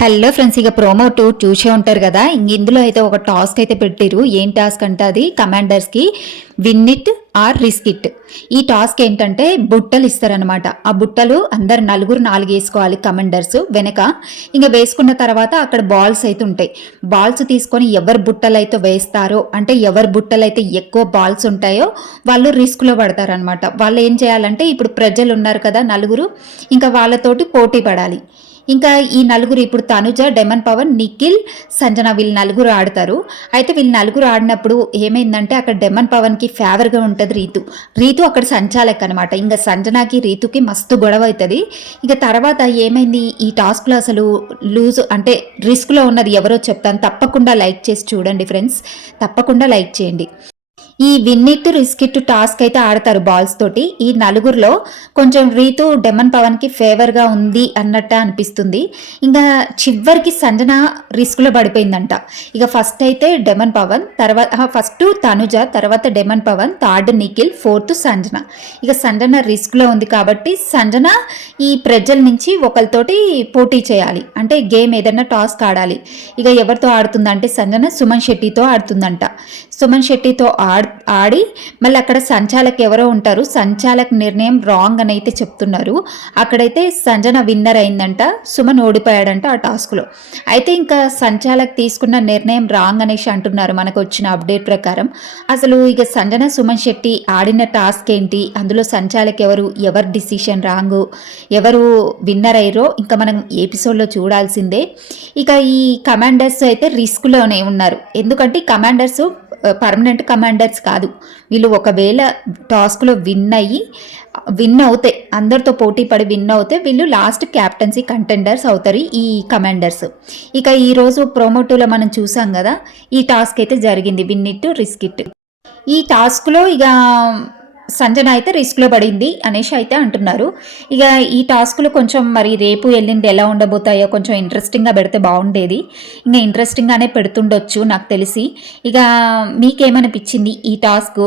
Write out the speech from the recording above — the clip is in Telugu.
హలో ఫ్రెండ్స్, ఇక ప్రోమో 2 చూసే ఉంటారు కదా. ఇందులో అయితే ఒక టాస్క్ అయితే పెట్టిరు. ఏం టాస్క్ అంటే అది కమాండర్స్కి win it or risk it. ఈ టాస్క్ ఏంటంటే బుట్టలు ఇస్తారనమాట. ఆ బుట్టలు అందరు నలుగురు 4 వేసుకోవాలి కమాండర్స్ వెనక. ఇంకా వేసుకున్న తర్వాత అక్కడ బాల్స్ అయితే ఉంటాయి. బాల్స్ తీసుకొని ఎవరు బుట్టలు అయితే వేస్తారో, అంటే ఎవరు బుట్టలు అయితే ఎక్కువ బాల్స్ ఉంటాయో వాళ్ళు రిస్క్లో పడతారనమాట. వాళ్ళు ఏం చేయాలంటే ఇప్పుడు ప్రజలు ఉన్నారు కదా నలుగురు, ఇంకా వాళ్ళతోటి పోటీ పడాలి. ఇంకా ఈ నలుగురు ఇప్పుడు తనుజ, డెమన్ పవన్, నిఖిల్, సంజన వీళ్ళు నలుగురు ఆడతారు. అయితే వీళ్ళు నలుగురు ఆడినప్పుడు ఏమైందంటే అక్కడ డెమన్ పవన్కి ఫేవర్గా ఉంటుంది రీతు అక్కడ సంచాలక్ అనమాట. ఇంకా సంజనాకి రీతుకి మస్తు గొడవ అవుతుంది. ఇక తర్వాత ఏమైంది, ఈ టాస్క్లో అసలు లూజ్ అంటే రిస్క్లో ఉన్నది ఎవరో చెప్తాను. తప్పకుండా లైక్ చేసి చూడండి ఫ్రెండ్స్, తప్పకుండా లైక్ చేయండి. ఈ win it risk it task అయితే ఆడతారు బాల్స్ తోటి. ఈ నలుగురిలో కొంచెం రీతు డెమన్ పవన్కి ఫేవర్గా ఉంది అన్నట్టు అనిపిస్తుంది. ఇంకా చివరికి సంజన రిస్క్లో పడిపోయిందంట. ఇక ఫస్ట్ అయితే డెమన్ పవన్, తర్వాత ఫస్ట్ తనుజ, తర్వాత డెమన్ పవన్, థర్డ్ నిఖిల్, ఫోర్త్ సంజన. ఇక సంజన రిస్క్లో ఉంది కాబట్టి సంజన ఈ ప్రజల నుంచి ఒకరితోటి పోటీ చేయాలి, అంటే గేమ్ ఏదైనా టాస్క్ ఆడాలి. ఇక ఎవరితో ఆడుతుందంటే సంజన సుమన్ శెట్టితో ఆడుతుందంట. సుమన్ శెట్టితో ఆడి మళ్ళీ అక్కడ సంచాలక్ ఎవరో ఉంటారు, సంచాలక్ నిర్ణయం రాంగ్ అని అయితే చెప్తున్నారు. అక్కడైతే సంజన విన్నర్ అయిందంట, సుమన్ ఓడిపోయాడంట ఆ టాస్క్లో. అయితే ఇంకా సంచాలక్ తీసుకున్న నిర్ణయం రాంగ్ అనేసి అంటున్నారు మనకు వచ్చిన అప్డేట్ ప్రకారం. అసలు ఇక సంజన సుమన్ శెట్టి ఆడిన టాస్క్ ఏంటి, అందులో సంచాలక్ ఎవరు డిసిషన్ రాంగు, ఎవరు విన్నర్ అయ్యారో ఇంకా మనం ఎపిసోడ్లో చూడాల్సిందే. ఇక ఈ కమాండర్స్ అయితే రిస్క్లోనే ఉన్నారు. ఎందుకంటే కమాండర్స్ పర్మనెంట్ కమాండర్స్ కాదు. వీళ్ళు ఒకవేళ టాస్క్లో విన్ అవుతే, అందరితో పోటీ పడి విన్ అవుతే వీళ్ళు లాస్ట్ క్యాప్టెన్సీ కంటెండర్స్ అవుతారు ఈ కమాండర్స్. ఇక ఈరోజు ప్రోమోటోలో మనం చూసాం కదా, ఈ టాస్క్ అయితే జరిగింది, విన్ ఇట్ రిస్క్ ఇట్. ఈ టాస్క్లో ఇక సంజన అయితే రిస్క్లో పడింది అనేసి అయితే అంటున్నారు. ఇక ఈ టాస్క్లు కొంచెం మరి రేపు ఎల్లుండి ఎలా ఉండబోతాయో కొంచెం ఇంట్రెస్టింగ్గా పెడితే బాగుండేది. ఇంకా ఇంట్రెస్టింగ్గానే పెడుతుండొచ్చు నాకు తెలిసి. ఇక మీకేమనిపించింది ఈ టాస్క్?